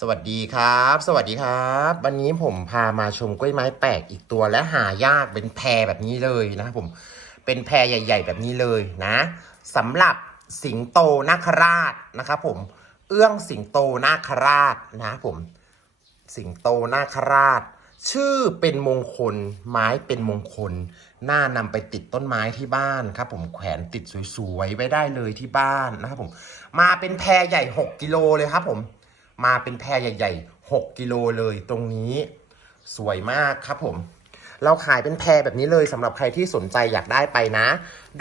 สวัสดีครับ สวัสดีครับ วันนี้ผมพามาชมกล้วยไม้แปลกอีกตัวและหายากเป็นแพรแบบนี้เลยนะครับผมเป็นแพรใหญ่ ๆ แบบนี้เลยนะสำหรับสิงโตนาคราชนะครับผมเอื้องสิงโตนาคราชนะครับผมสิงโตนาคราช ชื่อเป็นมงคล ไม้เป็นมงคลน่านำไปติดต้นไม้ที่บ้านครับผมแขวนติดสวยๆไว้ได้เลยที่บ้านนะครับผมมาเป็นแพรใหญ่ 6กิโลเลยครับผม มาเป็นแพรใหญ่ ๆ 6 กิโลเลยตรงนี้ สวยมากครับผม เราขายเป็นแพรแบบนี้เลยสำหรับใครที่สนใจอยากได้ไปนะ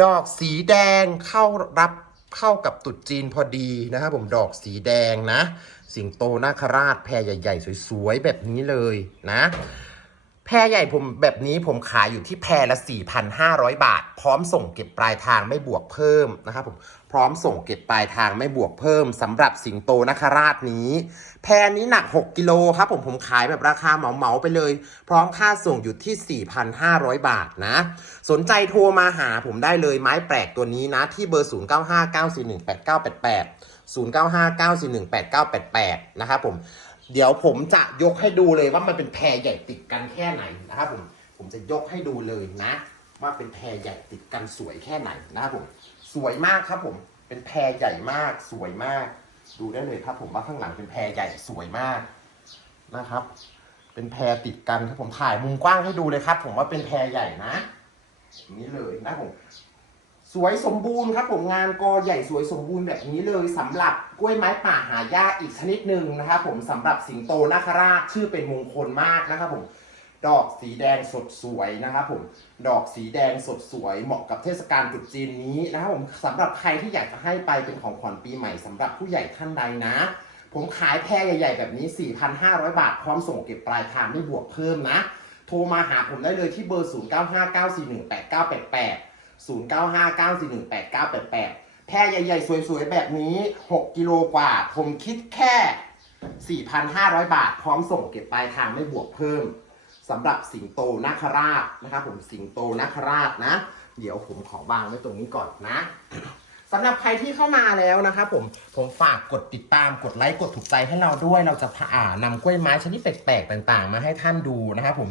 ดอกสีแดงเข้ารับเข้ากับตุดจีนพอดีนะครับผมดอกสีแดงนะ สิงโตนาคราชแพรใหญ่ ๆ สวยๆแบบนี้เลยนะ แพรใหญ่ผมแบบนี้ผมขายอยู่ที่แพรละ 4,500 บาท พร้อมส่งเก็บปลายทางไม่บวกเพิ่มนะครับผมพร้อมส่งเก็บปลายทางไม่บวกเพิ่มสำหรับสิงโตนคราชนี้ แพรนี้หนัก 6 กิโลครับผมผมขายแบบราคาเหมาๆไปเลย พร้อมค่าส่งอยู่ที่ 4,500 บาทนะ สนใจโทรมาหาผมได้เลยไม้แปลกตัวนี้นะ ที่เบอร์ 0959418988 0959418988 นะครับผม เดี๋ยวผมจะยกให้ดูเลยว่ามันเป็นแพรใหญ่ติดกันแค่ไหนนะครับผม ผมจะยกให้ดูเลยนะ ว่าเป็นแพรใหญ่ติดกันสวยแค่ไหนนะครับผม สวยมากครับผม เป็นแพรใหญ่มากสวยมาก ดูได้เลยครับผมว่าข้างหลังเป็นแพรใหญ่สวยมากนะครับ เป็นแพรติดกันครับผมถ่ายมุมกว้างให้ดูเลยครับ ผมว่าเป็นแพรใหญ่นะอย่างนี้เลยนะผม สวยสมบูรณ์ครับผมงานกอใหญ่สวยสมบูรณ์แบบนี้เลยสำหรับกล้วยไม้ป่าหายากอีกชนิดหนึ่งนะครับผมสำหรับสิงโตนาคราชชื่อเป็นมงคลมากนะครับผมดอกสีแดงสดสวยนะครับผมดอกสีแดงสดสวยเหมาะกับเทศกาลตรุษจีนนี้นะครับผมสำหรับใครที่อยากจะให้ไปเป็นของขวัญปีใหม่สำหรับผู้ใหญ่ท่านใดนะ ผมขายแพรใหญ่ ๆ แบบนี้ 4,500 บาท พร้อมส่งเก็บปลายทางไม่บวกเพิ่มนะ โทรมาหาผมได้เลยที่เบอร์ 0959418988 0959418988 แพ่ใหญ่ๆ สวยๆ แบบนี้ 6 กิโลกว่า ผมคิดแค่ 4,500 บาท พร้อมส่งเก็บปลายทางไม่บวกเพิ่มสำหรับสิงโตนาคราชนะครับผมสิงโตนาคราชนะ เดี๋ยวผมขอวางไว้ตรงนี้ก่อนนะ สำหรับใครที่เข้ามาแล้วนะคะผมผมฝากกดติดตามกดไลค์กดถูกใจให้เราด้วย เราจะพาอ่านำกล้วยไม้ชนิดแปลกๆต่างๆ มาให้ท่านดูนะครับผม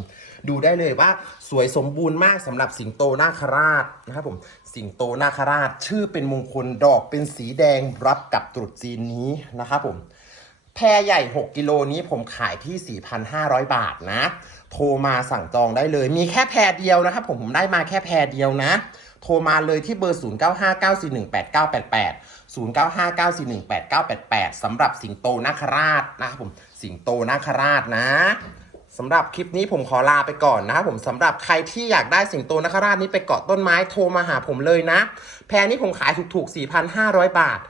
ดูได้เลยว่าสวยสมบูรณ์มากสำหรับสิงโตนาคราชนะครับผมสิงโตนาคราชชื่อเป็นมงคลดอกเป็นสีแดงรับกับตรุษจีนนี้นะครับผม แพรใหญ่ 6 กิโลนี้ผมขายที่ 4,500 บาทนะ โทรมาสั่งจองได้เลย มีแค่แพรเดียวนะครับผมผมได้มาแค่แพรเดียวนะ โทรมาเลยที่เบอร์ 0959418988 0959418988สำหรับสิงโตนาคราชนะครับผมสิงโตนาคราชนะสำหรับคลิปนี้ผมขอลาไปก่อนนะครับผมสำหรับใครที่อยากได้สิงโตนาคราชนี้ไปเกาะต้นไม้โทรมาหาผมเลยนะ แพรนี้ผมขายถูกๆ 4,500 บาท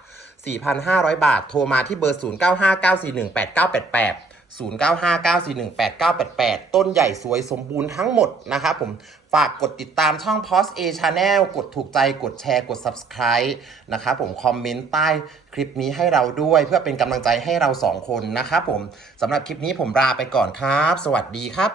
4,500 บาท โทรมาที่เบอร์ 0959418988 0959418988 ต้นใหญ่สวยสมบูรณ์ทั้งหมดนะครับผมฝากกดติดตามช่อง POS A Channel กดถูกใจกดแชร์กด Subscribe นะครับผมคอมเมนต์ใต้คลิปนี้ให้เราด้วยเพื่อเป็นกำลังใจให้เราสองคนนะครับผมสำหรับคลิปนี้ผมลาไปก่อนครับ สวัสดีครับ